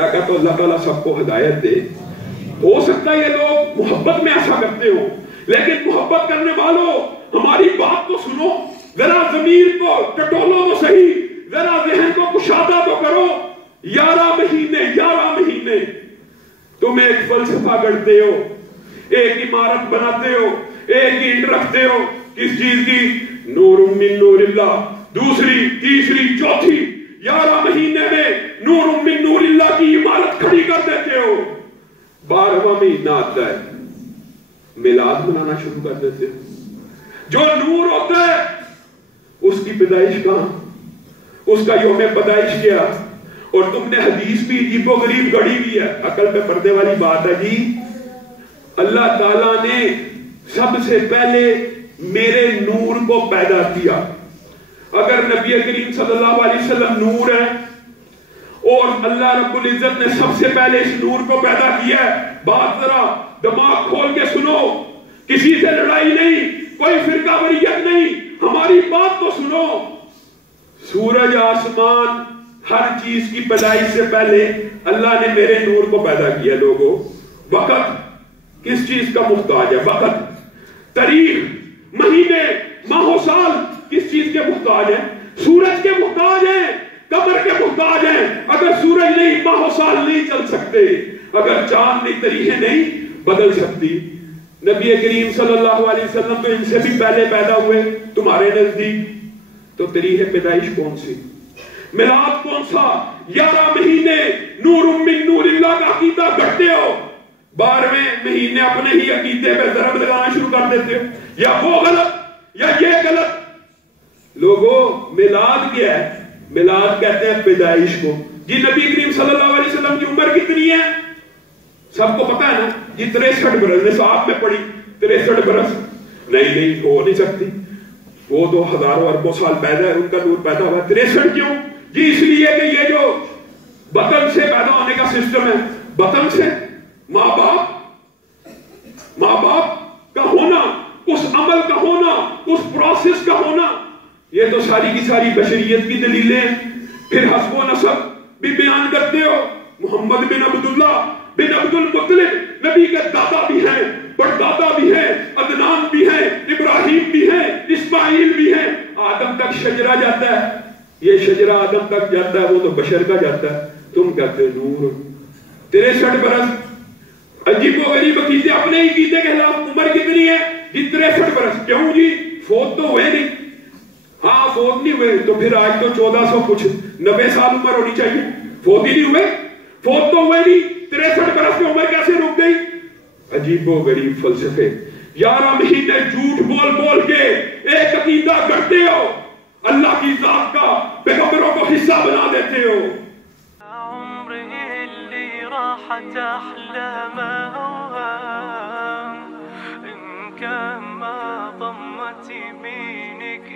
میں کہتا ہوں اللہ تعالیٰ سب کو ہدایت دے. ہو سکتا ہے یہ لوگ محبت میں ایسا کرتے ہو، لیکن محبت کرنے والوں ہماری بات کو سنو، ذرا ضمیر کو ٹٹولو تو صحیح، ذرا ذہن کو کشادہ تو کرو. 11 مہینے تم ایک فلسفہ گڑھتے ہو، ایک عمارت بناتے ہو، ایک اینٹ رکھتے ہو. کس چیز کی؟ نور من نور اللہ. دوسری، تیسری، چوتھی، 11 مہینے میں نور من نور اللہ کی عمارت کھڑی کر دیتے ہو. 12واں مہینہ آتا ہے، میلاد منانا شروع کر دیتے ہو. جو نور ہوتا ہے اس کی پیدائش کہاں؟ اس کا یوم پیدائش کیا؟ اور تم نے حدیث بھی عجیب و غریب گڑھی بھی ہے، عقل پہ پردے والی بات ہے جی. اللہ تعالیٰ نے سب سے پہلے میرے نور کو پیدا کیا. اگر نبی کریم صلی اللہ علیہ وسلم نور ہے اور اللہ رب العزت نے سب سے پہلے اس نور کو پیدا کیا ہے، بات ذرا دماغ کھول کے سنو. کسی سے لڑائی نہیں، کوئی فرقہ واریت نہیں، ہماری بات تو سنو. سورج، آسمان، ہر چیز کی پیدائش سے پہلے اللہ نے میرے نور کو پیدا کیا. لوگوں، وقت کس چیز کا محتاج ہے؟ وقت. تاریخ، مہینے، ماہ و سال کس چیز کے محتاج ہیں؟ سورج کے محتاج ہیں، قمر کے محتاج ہیں. اگر سورج نہیں، ماہ و سال نہیں چل سکتے. اگر چاند نہیں، تاریخیں نہیں بدل سکتی. نبی کریم صلی اللہ علیہ وسلم تو ان سے بھی پہلے پیدا ہوئے تمہارے نزدیک. تو تاریخ پیدائش کون سی؟ میلاد کون سا؟ 11 مہینے نور من نور اللہ کا عقیدہ گھڑتے ہو، 12ویں مہینے اپنے ہی عقیدے پہ ضرب لگانا شروع کر دیتے ہو. یا وہ غلط یا یہ غلط. لوگوں، میلاد کیا ہے؟ میلاد کہتے ہیں پیدائش کو. جی نبی کریم صلی اللہ علیہ وسلم کی عمر کتنی ہے؟ سب کو پتا ہے نا جی؟ 63 برس. نصاب میں پڑھی 63 برس. نہیں ہو نہیں سکتی، وہ تو ہزاروں اربوں سال پیدا ہے، ان کا نور پیدا ہوا. 63 کیوں؟ جی اس لیے کہ یہ جو بطن سے پیدا ہونے کا سسٹم ہے، بطن سے ماں باپ کا ہونا، اس عمل کا ہونا، اس پروسیس کا ہونا، یہ تو ساری کی ساری بشریت کی دلیلیں. پھر حسب و نسب بھی بیان کرتے ہو. محمد بن عبداللہ بن عبد المطلب نبی کے دادا بھی ہیں، پردادا بھی ہیں، عدنان بھی ہیں، ابراہیم بھی ہیں، اسماعیل بھی ہیں. آدم تک شجرہ جاتا ہے، یہ شجرہ آدم تک جاتا ہے، وہ تو بشر کا جاتا ہے. تم کہتے نور. 63 برس. عجیب و غریب عقیدے، اپنے ہی عقیدے کے خلاف. عمر کتنی ہے جی؟ 63 برس. کیوں جی؟ فوت تو ہوئے نہیں. ہاں فوت نہیں ہوئے تو پھر آج تو 1400 کچھ 90 سال عمر ہونی چاہیے. فوت ہی نہیں ہوئے، فوت تو ہوئے نہیں. 63 برس میں عمر کیسے رک گئی؟ عجیب و غریب فلسفے. 11 مہینے جھوٹ بول بول کے ایک عقیدہ کرتے ہو، اللہ کی ذات کا پیغمبروں کو حصہ بنا دیتے ہو. راحت أحلام أوهام إن كان ما ضمت يمينك